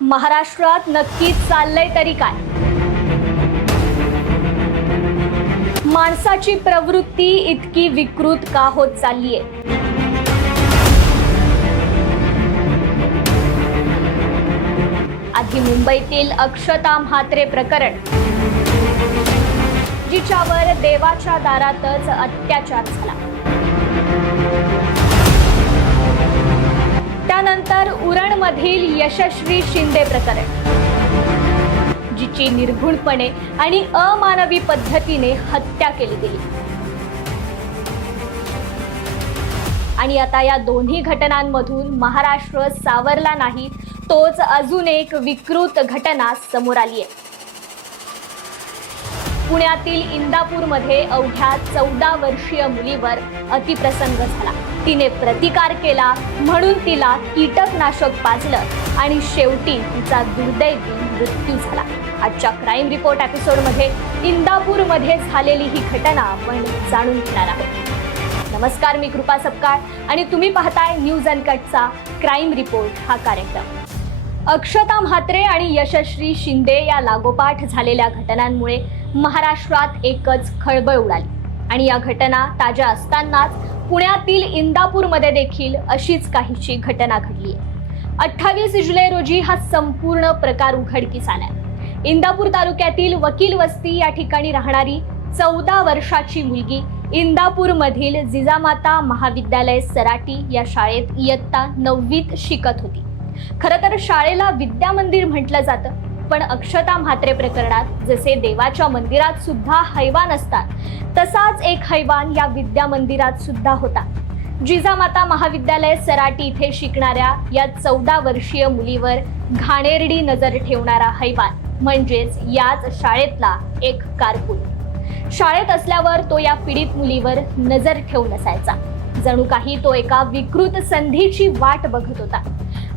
महाराष्ट्रात नक्कीच चाललंय तरी काय? माणसाची प्रवृत्ती इतकी विकृत का होत चाललीये? आधी मुंबईतील अक्षता म्हात्रे प्रकरण, जिच्यावर देवाच्या दारातच अत्याचार झाला. त्यानंतर उरणमधील यशस्वी शिंदे प्रकरण, जिची निर्घुणपणे आणि अमानवी पद्धतीने हत्या केली गेली. आणि आता या दोन्ही घटनांमधून महाराष्ट्र सावरला नाही, तोच अजून एक विकृत घटना समोर आली आहे. पुण्यातील इंदापूरमध्ये अवघ्या 14 वर्षीय मुलीवर अतिप्रसंग झाला. तिने प्रतिकार केला म्हणून तिला कीटकनाशक पाजलं आणि शेवटी तिचा दुर्दैवी मृत्यू झाला. आजच्या क्राईम रिपोर्ट एपिसोडमध्ये इंदापूरमध्ये झालेली ही घटना आपण जाणून घेणार आहोत. नमस्कार, मी कृपा सपकाळ आणि तुम्ही पाहताय न्यूज अनकटचा क्राईम रिपोर्ट हा कार्यक्रम. अक्षता म्हात्रे आणि यशस्वी शिंदे या लागोपाठ झालेल्या घटनांमुळे महाराष्ट्रात एकच खळबळ उडाली आणि या घटना ताज्या असतानाच पुण्यातील इंदापूरमध्ये देखील अशीच काहीची घटना घडली. 28 जुलै रोजी हा संपूर्ण प्रकार उघडकीस आलाय. इंदापूर तालुक्यातील वकील वस्ती या ठिकाणी राहणारी 14 वर्षाची मुलगी इंदापूरमधील जिजामाता महाविद्यालय सराटी या शाळेत इयत्ता 9वीत शिकत होती. खरं तर शाळेला विद्या मंदिर म्हटलं जातं, पण अक्षता म्हात्रे प्रकरणात जसे देवाच्या मंदिरात सुद्धा हैवान असतात, तसाच एक हैवान या विद्या मंदिरात सुद्धा होता. जिजामाता महाविद्यालय सराटी इथे शिकणाऱ्या या 14 वर्षीय मुलीवर घाणेरडी नजर ठेवणारा हैवान म्हणजेच याच शाळेतला एक कारकून. शाळेत असल्यावर तो या पीडित मुलीवर नजर ठेवून असायचा. जणू काही तो एका विकृत संधीची वाट बघत होता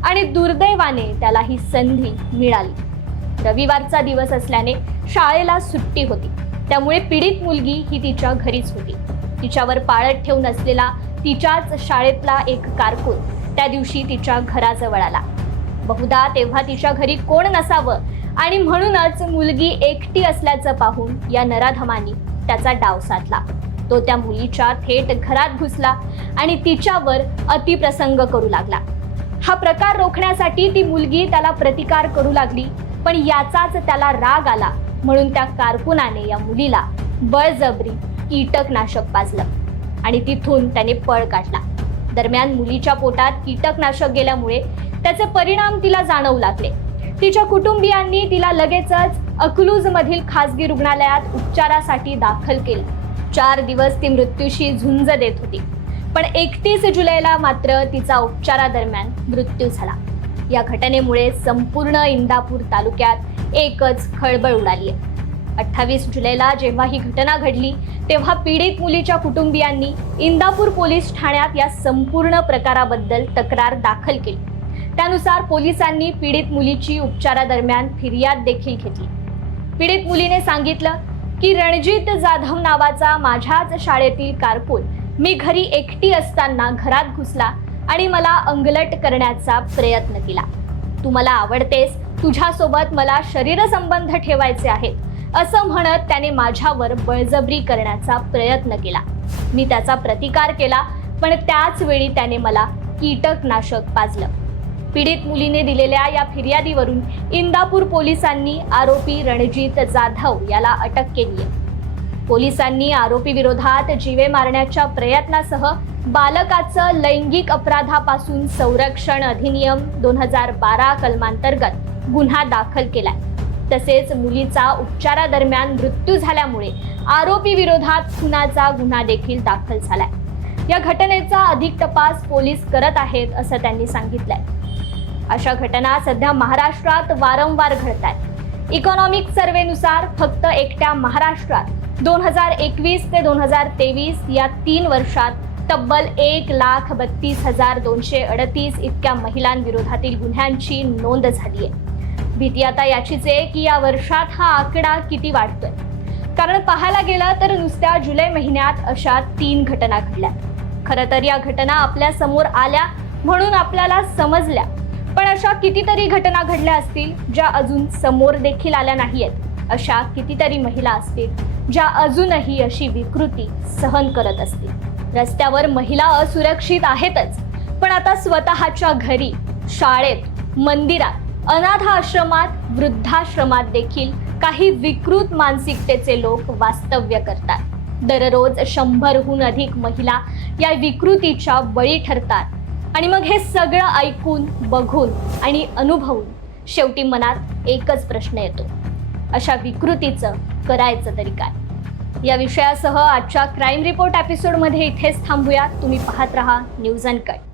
आणि दुर्दैवाने त्याला ही संधी मिळाली. रविवारचा दिवस असल्याने शाळेला सुट्टी होती, त्यामुळे पीडित मुलगी ही तिच्या घरीच होती. तिच्यावर पाळत ठेवून असलेला तिच्याच शाळेतला एक कारकून त्या दिवशी तिच्या घराजवळ आला. बहुधा तेव्हा तिच्या घरी कोण नसावं आणि म्हणूनच मुलगी एकटी असल्याचं पाहून या नराधमांनी त्याचा डाव साधला. तो त्या मुलीच्या थेट घरात घुसला आणि तिच्यावर अतिप्रसंग करू लागला. हा प्रकार रोखण्यासाठी ती मुलगी त्याला प्रतिकार करू लागली, पण याचाच त्याला राग आला म्हणून त्या कारकुनाने या मुलीला बळजबरी कीटकनाशक पाजलं आणि तिथून त्याने पळ काढला. दरम्यान मुलीच्या पोटात कीटकनाशक गेल्यामुळे त्याचे परिणाम तिला जाणवू लागले. तिच्या कुटुंबियांनी तिला लगेचच अकलूजमधील खासगी रुग्णालयात उपचारासाठी दाखल केलं. 4 दिवस ती मृत्यूशी झुंज देत होती, पण 31 जुलैला मात्र तिचा उपचारादरम्यान मृत्यू झाला. या घटनेमुळे संपूर्ण इंदापूर तालुक्यात एकच खळबळ उडाली आहे. 28 जुलैला जेव्हा ही घटना घडली तेव्हा पीडित मुलीच्या कुटुंबियांनी इंदापूर पोलीस ठाण्यात या संपूर्ण प्रकाराबद्दल तक्रार दाखल केली. त्यानुसार पोलिसांनी पीडित मुलीची उपचारादरम्यान फिर्याद देखील घेतली. पीडित मुलीने सांगितलं की रणजित जाधव नावाचा माझ्याच शाळेतील कारकून मी घरी एकटी असताना घरात घुसला आणि मला अंगलट करण्याचा प्रयत्न केला. तू मला आवडतेस, तुझ्यासोबत मला शरीरसंबंध ठेवायचे आहेत असं म्हणत त्याने माझ्यावर बळजबरी करण्याचा प्रयत्न केला. मी त्याचा प्रतिकार केला, पण त्याच वेळी त्याने मला कीटकनाशक पाजलं. पीडित मुलीने दिलेल्या या फिर्यादीवरून इंदापूर पोलिसांनी आरोपी रणजित जाधव याला अटक केली आहे. पोलिसांनी आरोपी विरोधात जीवे मारण्याच्या प्रयत्नासह बालकाचं लैंगिक अपराधापासून संरक्षण अधिनियम 2012 कलमांतर्गत गुन्हा दाखल केलाय. तसेच मुलीचा उपचारादरम्यान मृत्यू झाल्यामुळे आरोपी विरोधात खुनाचा गुन्हा देखील दाखल झालाय. या घटनेचा अधिक तपास पोलीस करत आहेत असं त्यांनी सांगितलंय. अशा घटना सध्या महाराष्ट्रात वारंवार घडतात. इकॉनॉमिक सर्व्हेनुसार फक्त एकट्या महाराष्ट्रात 2021 ते 2023 या 3 वर्षात तब्बल 1,32,238 इतक्या महिलांविरोधातील गुन्ह्यांची नोंद झाली आहे. भीती आता याचीच आहे की या वर्षात हा आकडा किती वाढतोय. कारण पाहायला गेलं तर नुसत्या जुलै महिन्यात अशा 3 घटना घडल्या. खरं तर या घटना आपल्या समोर आल्या म्हणून आपल्याला समजल्या, पण अशा कितीतरी घटना घडल्या असतील ज्या अजून समोर देखील आल्या नाहीयेत. अशा कितीतरी महिला असतील ज्या अजूनही अशी विकृती सहन करत असतील. रस्त्यावर महिला असुरक्षित आहेतच, पण आता स्वतःच्या घरी, शाळेत, मंदिरात, अनाथ आश्रमात, वृद्धाश्रमात देखील काही विकृत मानसिकतेचे लोक वास्तव्य करतात. दररोज 100हून अधिक महिला या विकृतीच्या बळी ठरतात. आणि मग हे सगळं ऐकून, बघून आणि अनुभवून शेवटी मनात एकच प्रश्न येतो, अशा विकृतीचं करायचं तरी काय? या विषयासह आजच्या क्राईम रिपोर्ट एपिसोडमध्ये इथेच थांबूया. तुम्ही पाहत रहा न्यूज अनकट.